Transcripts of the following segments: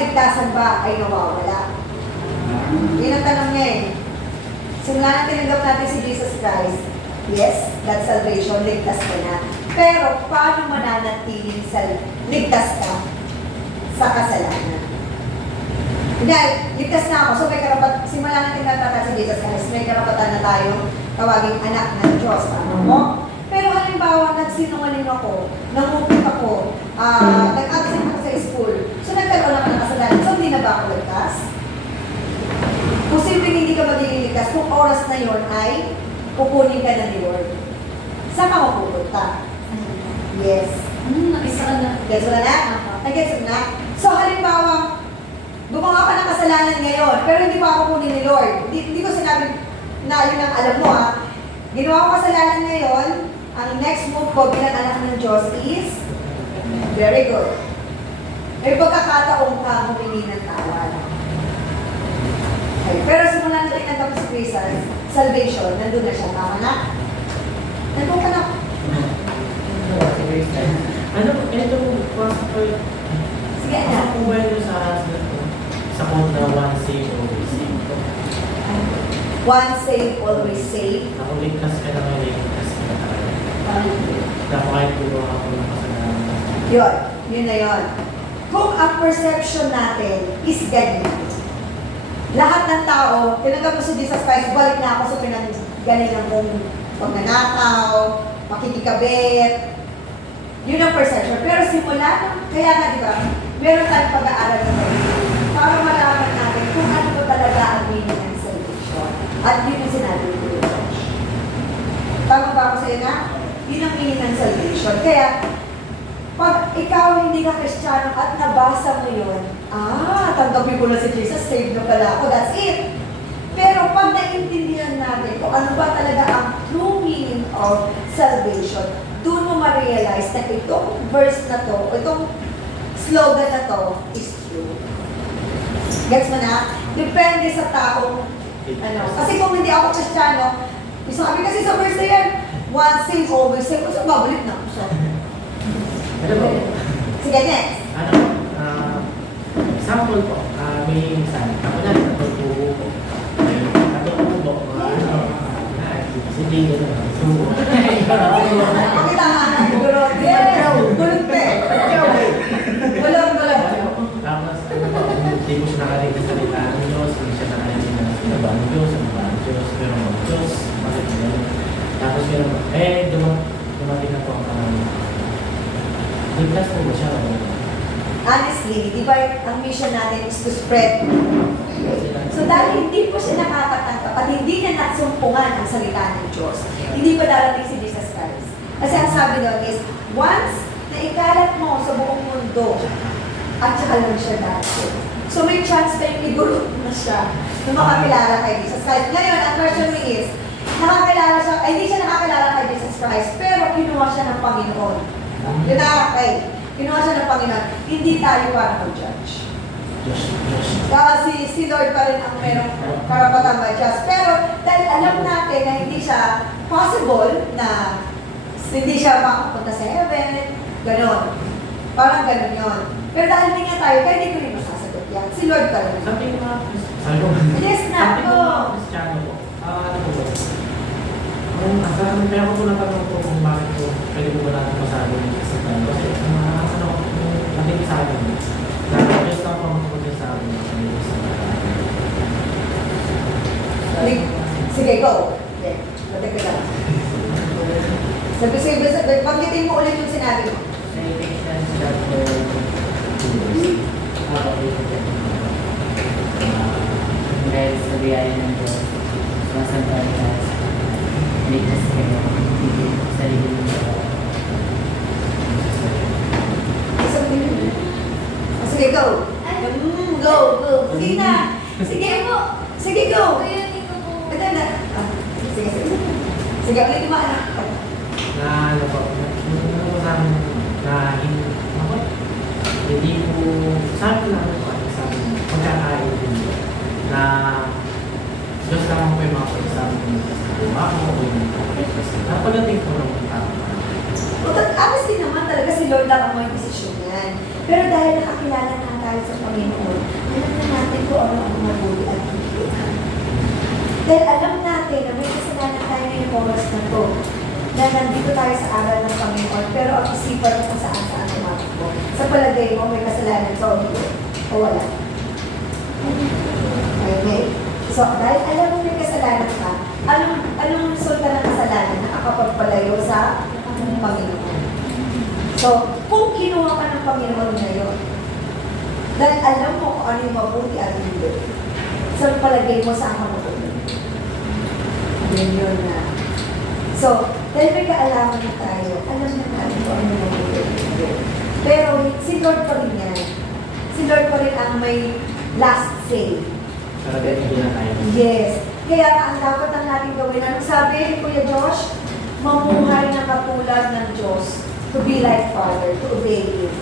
kaligtasan ba ay nawawala? Yun ang tanong niya eh. Simula na tinanggap natin si Jesus Christ, yes, that's salvation, ligtas ka na. Pero paano mananatiling ligtas ka sa kasalanan? Hindi, ligtas na ako. So may karapatan, simula na tinatawag si Jesus Christ, may karapatan na tayo tawaging anak ng Diyos. Ano mo? Pero halimbawa, nagsinungaling ako, nangupit ako, nag-absent ako sa school, so nagkaroon ako ng kasalanan. So hindi na ba ako ligtas? Posibleng hindi ka magiging ligtas kung oras na yon ay kukunin ka na ni Lord. Saan ka mapupunta? Yes. Isa ka na. Gets mo na? Nag-gets mo na? So halimbawa, gumawa ka ng kasalanan ngayon, pero hindi pa ako kunin ni Lord. Hindi ko sinabi na yun ang alam mo ha. Ginawa ko kasalanan ngayon, ang next move ko bilang anak ng Diyos is very good. May pagkakataong ka humingi ng tawad. Okay. Pero simula natin nagtapos si Christ, salvation, nandun na siya. Tama na? Nandun ka na. Ano, ito pastor, Sige na. kung bueno sa quote na one save, always save. One save, always save. Ako ligtas ka na ngayon, ligtas ka na talaga. Dapat kahit gumawa ako ng kasalanan. Yun na yun. Kung ang perception natin is ganyan, lahat ng tao, tinanggap ko si Jesus Christ, balik na ako sa pinanggalingan kong pagnanakaw, makikikabit. Yun ang perception. Pero simula na, kaya nga di ba, meron tayong pag-aaral na tayo para malaman natin kung ano ba talaga ang meaning ng salvation. At yun yung sinabi ko yung church. Tama ba ako sa'yo na? Yun ang meaning ng salvation. Kaya, pag ikaw hindi ka Kristiyano at nabasa mo yun, tanggapin ko na si Jesus, saved na pala ako, that's it. Pero pag naintindihan natin kung ano ba talaga ang true meaning of salvation, doon mo ma-realize na itong verse na to, itong slogan na to is true. Gets mo na? Depende sa taong, kasi kung hindi ako Kristiyano, sabi kasi sa verse na yan, once saved, always saved, so babalik na ako siya. Ano po? Sige, next. Ano po? Example po, may isang, ako na, natutubo ko. Natutubo ko, hindi gano'n. Pakita nga na, gulot. Gulot pe. Gulot. Tapos, hindi mo siya nakarinig sa salita ng Diyos, hindi siya nakarinig na sinabi ng Diyos, pero ang Diyos, bakit mo yan? Tapos gano'n, dumating na po ang ligtas po ba siya? Honestly, di ba ang mission natin is to spread. So dahil hindi po siya nakakatanggap at hindi niya natsumpungan ang salita ng Diyos, hindi pa darating si Jesus Christ. Kasi ang sabi doon is, once na ikalat mo sa buong mundo, at saka lang siya dati. So may chance tayong igulot na siya na makakilala kay Jesus Christ. Ngayon, ang question mo is, nakakilala siya, ay hindi siya nakakilala kay Jesus Christ, pero kinuha siya ng Panginoon. Yun na, okay. Kinuha siya ng Panginoon. Hindi tayo para mag-judge. Kasi si Lord pa rin ang merong karapatang mag-judge. Pero dahil alam natin na hindi siya possible na hindi siya makapunta sa heaven, gano'n. Parang gano'n yun. Pero dahil hindi nga tayo, kaya hindi ko rin masasagot yan. Si Lord pa rin. Sabi ko nga, Yes na, sabi ko nga, Kristiyano po. Ano po ba? Kaya ko po natanong po kung bakit po pwede po ba natin masabi ng Kristiyano. Kasi natin sa akin, na just lang po magpunta sa akin. Sige, go. Okay. Matagay lang. Sabi, banggitin mo ulit yung sinabi mo. Sa Ephesians chapter 2, dahil sa biyaya ng Diyos, sumasambay ka, ligtas kayo, sarili ng Diyos. Sige, go. Go. Sige na. Sige po. Sige, go. Ito na. Sige. Sige, ulit mo anak. Na ano po, hindi po, sabi lang po, sabi pagkakain din na Diyos lang po yung mga pagkasabi ng ako po yung napagating po ng tao. Honestly naman talaga si Lord lang ang may desisyon yan. Pero dahil nakakilala na tayo sa Panginoon, kung ano ang mabuti at hindi. Dahil alam natin na may kasalanan tayo ngayong oras na to, na nandito tayo sa aral ng Panginoon, pero ang isipan mo kung saan tumatakbo. Sa palagay mo, may kasalanan ka o hindi? O wala? Okay. So, dahil alam mo may kasalanan ka, anong resulta ng kasalanan? Nakakapagpalayo sa Panginoon. So, kung kinuha ka ng Panginoon ngayon, dahil alam mo kung ano yung mabuti at hindi, sa palagay mo saan ka mabuti. Yun na. So, dahil may kaalaman na tayo, alam na tayo kung ano yung mabuti at hindi. Pero, si Lord pa rin yan. Si Lord pa rin ang may last say. Para hindi na tayo. Yes. Kaya ang dapat ang natin gawin, ano sabi ni Kuya Josh? Mamuhay na katulad ng Diyos. To be like Father, to obey Him.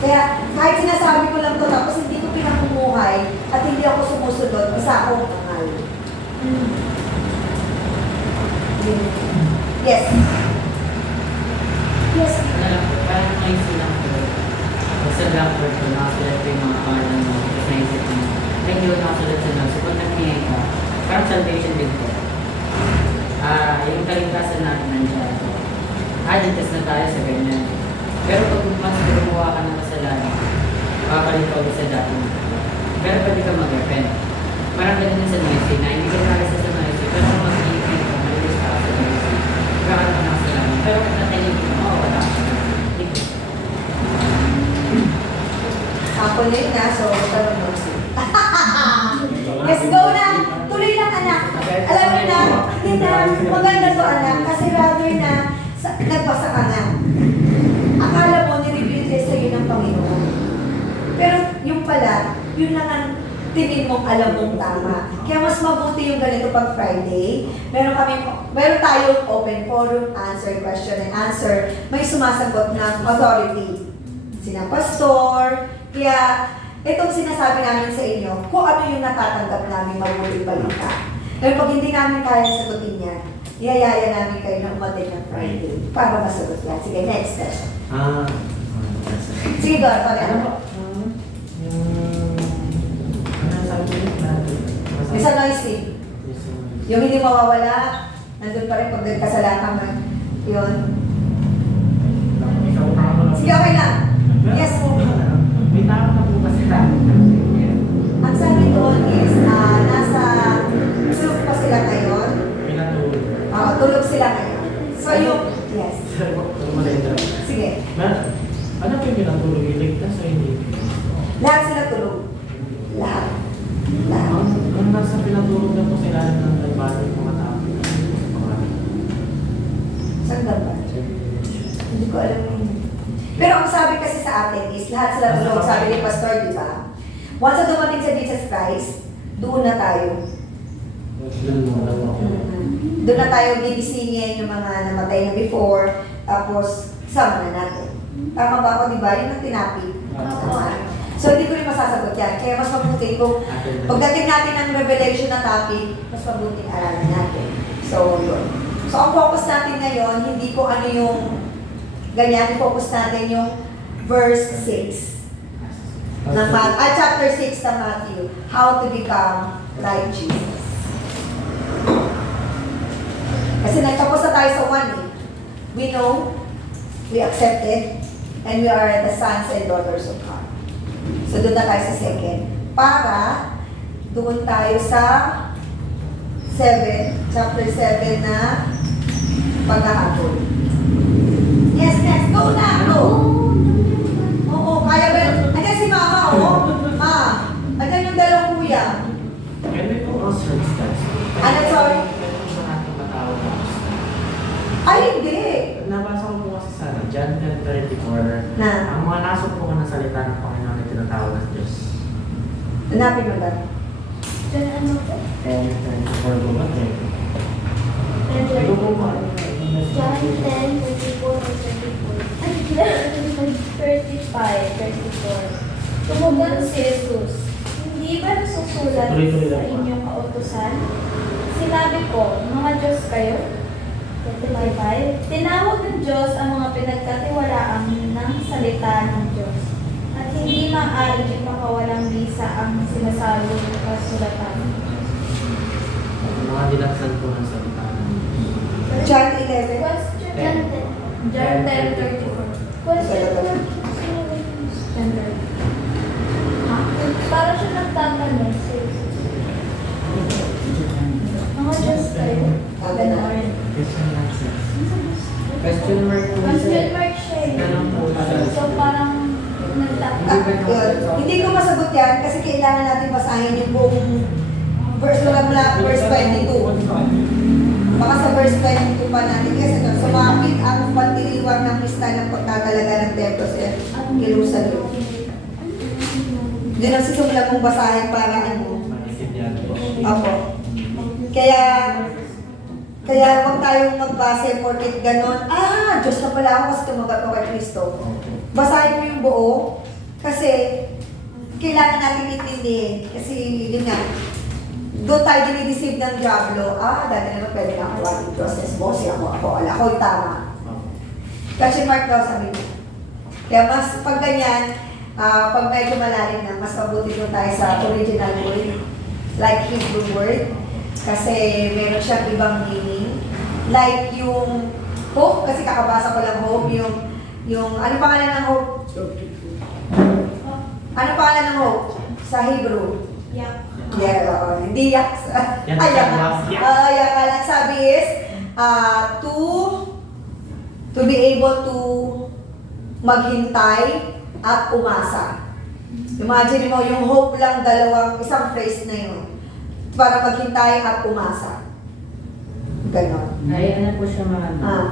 Kaya kahit sinasabi ko lang to tapos hindi ko pinamumuhay at hindi ako sumusunod, isa akong angal. Yes. Yes. Parang naisip lang ko. Sa blackboard ko, nakasulat ko yung mga pangalan mo. Tapos naisip mo, like yun nakasulat sa notes. So pag nag-ingay ka, parang salvation din ko. Yung kaligtasan natin nandiyan. Ligtas na tayo sa ganyan. Pero pag mas gumawa ka ng kasalanan, makakalit ka ulit sa dati mo. Pero pwede ka mag-repent. Parang ganun din sa noisy na hindi ka nakalisa sa noisy. Pero kung mag-iipin ka, malilis ka sa noisy. Kaya ka ng kasalanan. Pero kung natahimik ka, wala ka. Ako na yun na, so talong mo. Yes, go na! Tuloy lang anak. Alam mo na, hindi na, maganda to anak. Kasi rather na, nagbasa ka na. Akala mo, nireveal niya sa'yo ng Panginoon. Pero yung pala, yun lang ang tingin mong alam mong tama. Kaya mas mabuti yung ganito pag Friday. Meron tayong open forum, answer, question and answer. May sumasagot ng authority. Sina pastor. Kaya itong sinasabi namin sa inyo, kung ano yung natatanggap namin mabuting balita. Pero pag hindi namin kaya sagutin yan, iyayaya namin kayo ng umatin ng Friday para masagot yan. Sige, next session. Sige, Dor, pare ano po? Ano sabi ko natin? May sa noisy. Yung hindi mawawala, nandun pa rin pag nagkasalanan mo. Yun. Sige, okay lang. Yes. May tao na po kasi tayo. Ang sabi doon is, nasa tulog pa sila ngayon. Pinatulog. Tulog sila ngayon. So yung, yes. Sige. Ano po yung pinatulog? Iligtas o hindi? Lahat sila tulog. Lahat. Lahat. Ang nasa pinatulog na po sila ng nagbaling mga tao. Saan ba? Hindi ko alam yun. Pero ang sabi kasi sa atin is, lahat sila tulog. Sabi ni Pastor, di ba? Once na dumating sa Jesus Christ, doon na tayo. Doon na tayo bibisingin yung mga namatay na before, tapos sama na natin. Tama ba ako, di ba? Yun ang tinapi. So, hindi ko rin masasagot yan. Kaya mas mabuti kung pagdating natin ng revelation na topic, mas mabuti aralan natin. So, yun. So, ang focus natin ngayon, hindi ko ano yung ganyan, focus natin yung verse 6. Chapter 6 ng Matthew. How to become like Jesus. Kasi nagtapos na tayo sa 1 eh. We know, we accepted, and we are the sons and daughters of God. So doon na tayo sa 2. Para doon tayo sa 7, chapter 7 na paghahabol. Yes, next. Go na! Go! Oo, kaya ba yun? Andiyan si Mama, oo. Andiyan yung dalawang kuya. Can we go also instance? Ano, sorry? Sa ating matawag na Ay, hindi. nabasa ko po kasi sa John 10:34 Na? ang mga nasumpungan ng salita ng Panginoon ay tinatawag ng Diyos. Hanapin mo daw. Then ano po? 10:34 po ba? Ito po ba? John 10, 24 and 35, 34. Tumugon si Jesus, hindi ba nasusulat Tuloy-tuloy lang sa po. inyong kautusan? Sinabi ko, mga Diyos kayo? 35. Tinawag ng Diyos ang mga pinagkatiwalaan ng salita ng Diyos. At hindi maaaring ipakawalang bisa ang sinasabi sa sulatan. Mga dinaksan po ng salita. John 11. Question Ten. John 10:34. Question John 10. Para siya nagtatanong. Mga Diyos kayo. Ganon. Question mark po Question mark siya eh. Tanong po siya. So parang Yun. Hindi ko masagot yan kasi kailangan natin basahin yung buong verse mula verse 22. Baka sa verse 22 pa natin kasi ito, sumapit ang pagdiriwang ng pista ng pagtatalaga ng templo sa Jerusalem. Yun ang sisimula mong basahin para ano. Maintindihan po. Opo. Kaya huwag tayong magbase porket ganon. Diyos na pala ako kasi tumagal ko kay Kristo. Basahin mo yung buo kasi kailangan natin intindihin. Kasi yun nga, doon tayo dinideceive ng Diablo. Dati naman pwede na ako ating Diyos. Yes, bossy ako. Ako yung tama. Question mark daw sabi niya. Kaya mas pag ganyan, pag medyo malalim na, mas mabuti doon tayo sa original word. Like Hebrew word. Kasi meron siyang ibang meaning. Like yung hope, kasi kakabasa ko lang hope, yung ano pangalan ng hope? Ano pangalan ng hope? Sa Hebrew? yeah. Hindi yak. Yak. Sabi is, to be able to maghintay at umasa. Imagine mo, yung hope lang isang phrase na yun. Para maghintay at umasa. Ganon. Ay, ano po siya mga Ah.